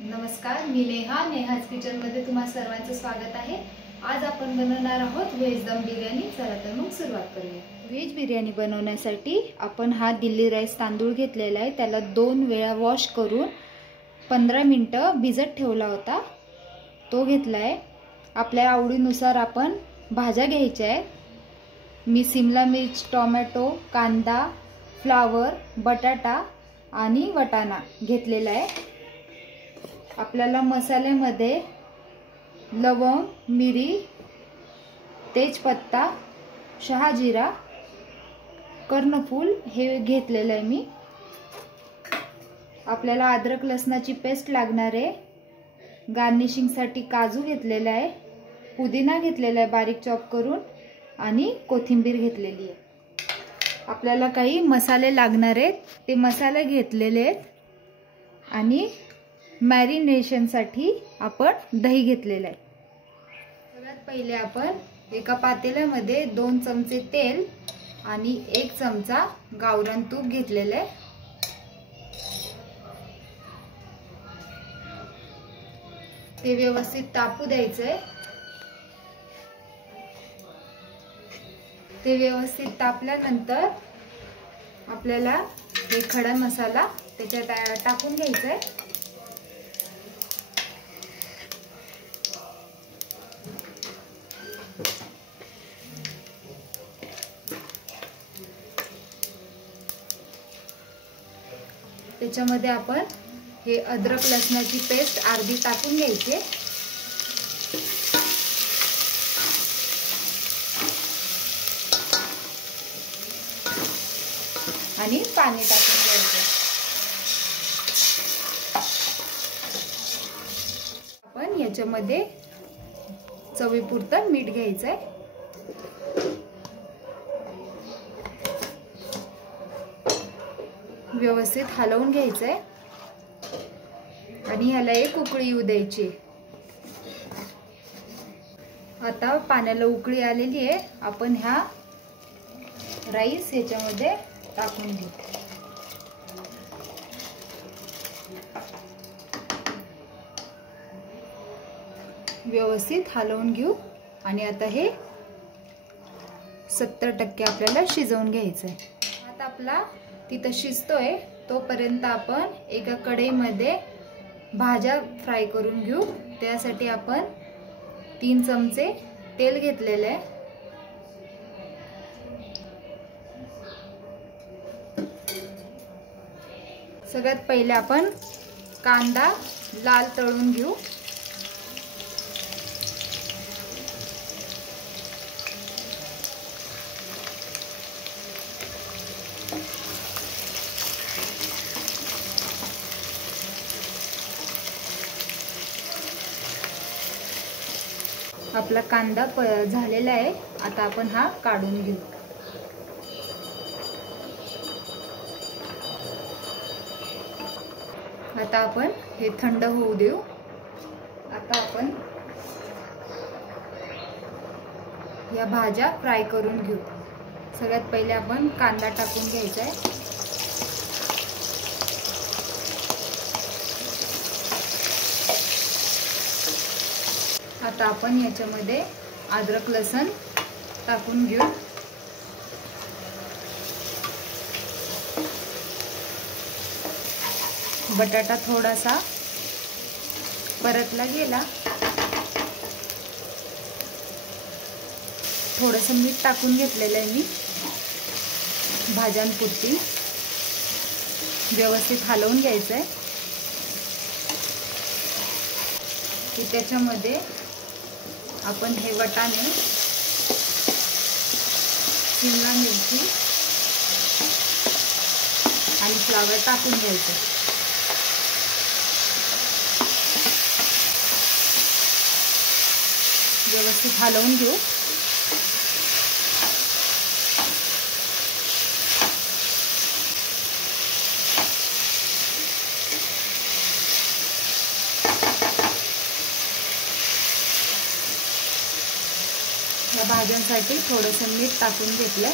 नमस्कार, मी नेहाज किचनमध्ये तुम्हा सर्वांचं स्वागत आहे। आज आपण बनवणार आहोत व्हेज दम बिर्याणी। चला तर मग सुरुवात करूया। व्हेज बिर्याणी बनवण्यासाठी आपण हा दिल्ली राईस तांदूळ घेतलेला आहे। त्याला 2 वेळा वॉश करून 15 मिनिटं भिजत ठेवला होता, तो घेतलाय। आपल्या आवडीनुसार आपण भाज्या घ्यायच्या आहेत। मी शिमला मिर्च, टोमॅटो, कांदा, फ्लावर, बटाटा आणि वाटाणा घेतलेला आहे। आपल्याला मसाल्यामध्ये लवंग, मिरी, तेजपत्ता, शहाजिरा, कर्णफूल हे घेतलेलं आहे मी। आपल्याला अद्रक लसणाची पेस्ट लागणार आहे। गार्निशिंग साठी काजू घेतलेला आहे, पुदिना घेतलेला आहे बारीक चॉप करून आणि कोथिंबीर घेतलेली आहे। आपल्याला काही मसाले लागणार आहेत, ते मसाले घेतलेले आहेत आणि मॅरिनेशन साठी आपण दही घेतलेलं आहे। सगळ्यात पहिले आपण एका पातेल्यामध्ये 2 चमचे तेल आणि 1 चमचा गावरान तूप घेतलेलं आहे। ते व्यवस्थित तापू द्यायचंय। ते व्यवस्थित तापल्यानंतर आपल्याला हे खडा मसाला त्याच्यात टाकून घ्यायचा आहे। त्याच्यामध्ये आपण हे अद्रक लसणाची पेस्ट अर्धी टाकून घ्यायची आणि पाणी टाकून घ्यायचं। आपण याच्यामध्ये चवीपुरतं मीठ घ्यायचंय। व्यवस्थित हलवून घ्यायचंय आणि ह्याला एक उकळी येऊ द्यायची। आता पाण्याला उकळी आलेली आहे, आपण ह्या राईस याच्यामध्ये टाकून घेऊ। व्यवस्थित हलवून घेऊ आणि आता हे 70% आपल्याला शिजवून घ्यायचंय। आता आपला तिथं शिजतोय, तोपर्यंत आपण एका कढईमध्ये भाज्या फ्राय करून घेऊ। त्यासाठी आपण 3 चमचे तेल घेतलेले आहे। सगळ्यात पहिले आपण कांदा लाल तळून घेऊ। आपला कांदा झालेला आहे, आता आपण हा काढून घेऊ। आता आपण हे थंड होऊ देऊ। आता आपण या भाज्या फ्राय करून घेऊ। सगळ्यात पहिले आपण कांदा टाकून घ्यायचा आहे। आता आपण याच्यामध्ये अद्रक लसण टाकून घेऊ। बटाटा थोडासा परतला गेला, थोडंसं मीठ टाकून घेतलेलं आहे मी भाज्यांपुरती। व्यवस्थित हलवून घ्यायचं आहे की त्याच्यामध्ये आपण हे वाटाणे, शिमला मिरची आणि फ्लावर टाकून घ्यायचं। व्यवस्थित हलवून घेऊ। या भाज्यांसाठी थोडंसं मीठ टाकून घेतलंय।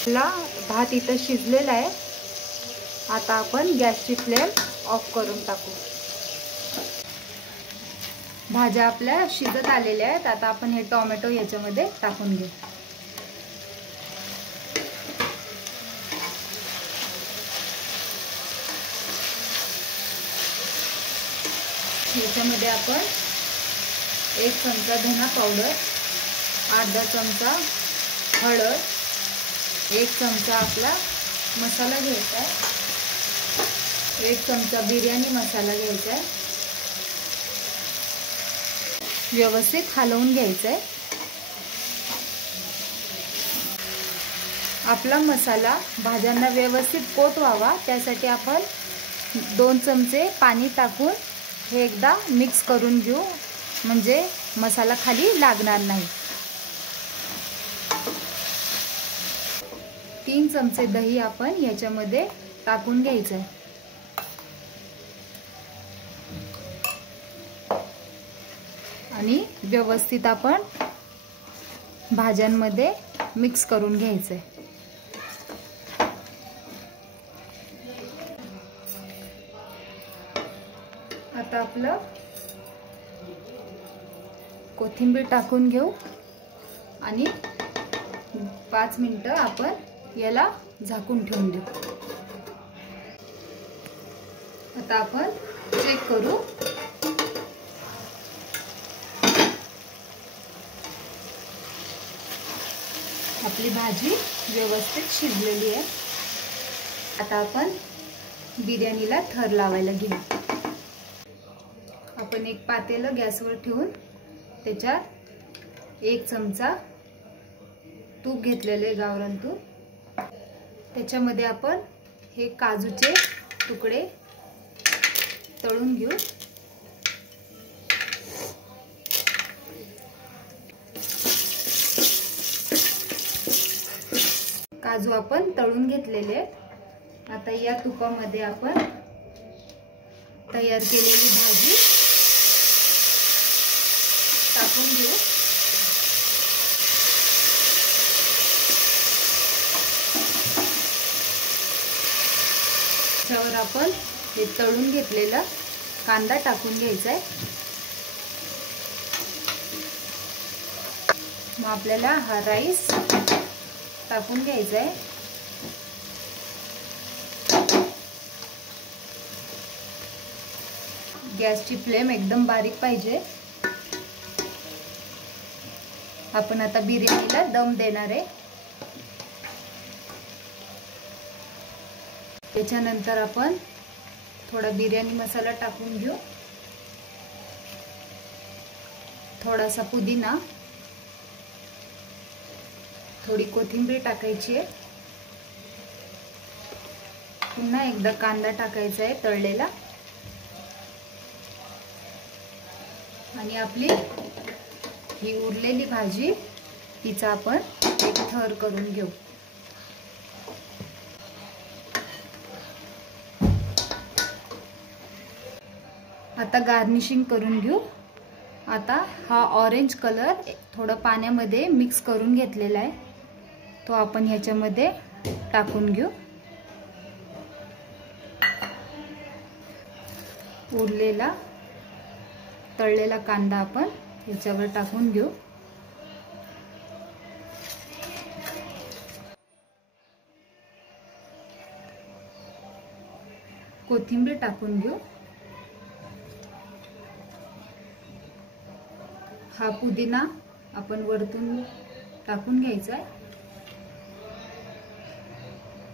आपला भात इथं शिजलेला आहे. आता आपण गॅसची फ्लेम ऑफ करून टाकू. भाज्या आपल्या शिजत आलेल्या आहेत. आता आपण हे टोमॅटो याच्यामध्ये टाकून घेऊ. याच्यामध्ये आपण 1 चमचा धना पावडर, अर्धा चमचा हळद, 1 चमचा आपला मसाला घ्यायचा आहे, 1 चमचा बिर्याणी मसाला घ्यायचा आहे. व्यवस्थित हलवून घ्यायचं आहे. आपला मसाला भाज्यांना व्यवस्थित कोट व्हावा त्यासाठी आपण 2 चमचे पाणी टाकून हे एकदा मिक्स करून घेऊ, म्हणजे मसाला खाली लागणार नाही. 3 चमचे दही आपण याच्यामध्ये टाकून घ्यायचं आहे. आणि व्यवस्थित आपण भाज्यांमध्ये मिक्स करून घ्यायचं आहे. आता आपलं कोथिंबीर टाकून घेऊ आणि 5 मिनिटं आपण याला झाकून ठेवून देऊ. आता आपण चेक करू. आपली भाजी व्यवस्थित शिजलेली आहे. आता आपण बिर्याणीला थर लावायला घेऊ. आपण एक पातेलं गॅसवर ठेवून त्याच्यात 1 चमचा तूप घेतलेले गावरान तूप, त्याच्यामध्ये आपण हे काजूचे तुकडे तळून घेऊ. काजू आपण तळून घेतलेले. आता या तुपामध्ये आपण तयार केलेली भाजी टाकून घेऊ. त्यावर आपण हे तळून घेतलेला कांदा टाकून घ्यायचा आहे. मग आपल्याला हा राईस टाकून घ्यायचा आहे. गॅसची फ्लेम एकदम बारीक पाहिजे. आपण आता बिर्याणीला दम देणार आहे. त्याच्यानंतर आपण थोडा बिर्याणी मसाला टाकून घेऊ, थोडासा पुदिना, थोडी कोथिंबीर टाकायची आहे. पुन्हा एकदा कांदा टाकायचा आहे तळलेला. आणि आपली ही उरलेली भाजी तिचा आपण एक थर करून घेऊ. आता गार्निशिंग करून घेऊ. आता हा ऑरेंज कलर थोडं पाण्यामध्ये मिक्स करून घेतलेला आहे, तो आपण ह्याच्यामध्ये टाकून घेऊ. उरलेला तळलेला कांदा आपण ह्याच्यावर टाकून घेऊ. कोथिंबीर टाकून घेऊ. हा पुदिना आपण वरतून टाकून घ्यायचा आहे.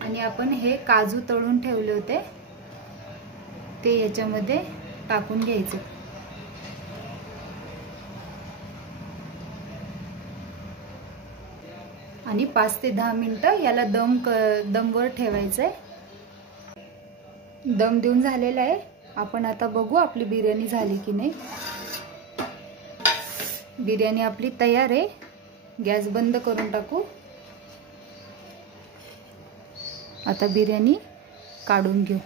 आणि आपण हे काजू तळून ठेवले होते ते याच्यामध्ये टाकून घ्यायचे. आणि 5 ते 10 मिनिटं याला दमवर ठेवायचंय. दम देऊन झालेला आहे. आपण आता बघू आपली बिर्याणी झाली की नाही. बिर्याणी आपली तयार आहे. गॅस बंद करून टाकू. आता बिर्याणी काढून घेऊ.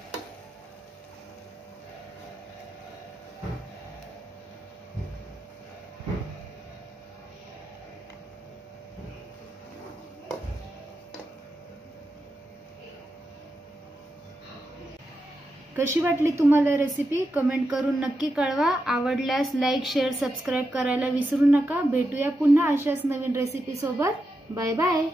कशी वाटली तुम्हाला रेसिपी कमेंट करून नक्की कळवा। आवडल्यास लाईक शेअर सबस्क्राईब करायला विसरू नका। भेटूया पुन्हा अशाच नवीन रेसिपी सोबत। Bye bye.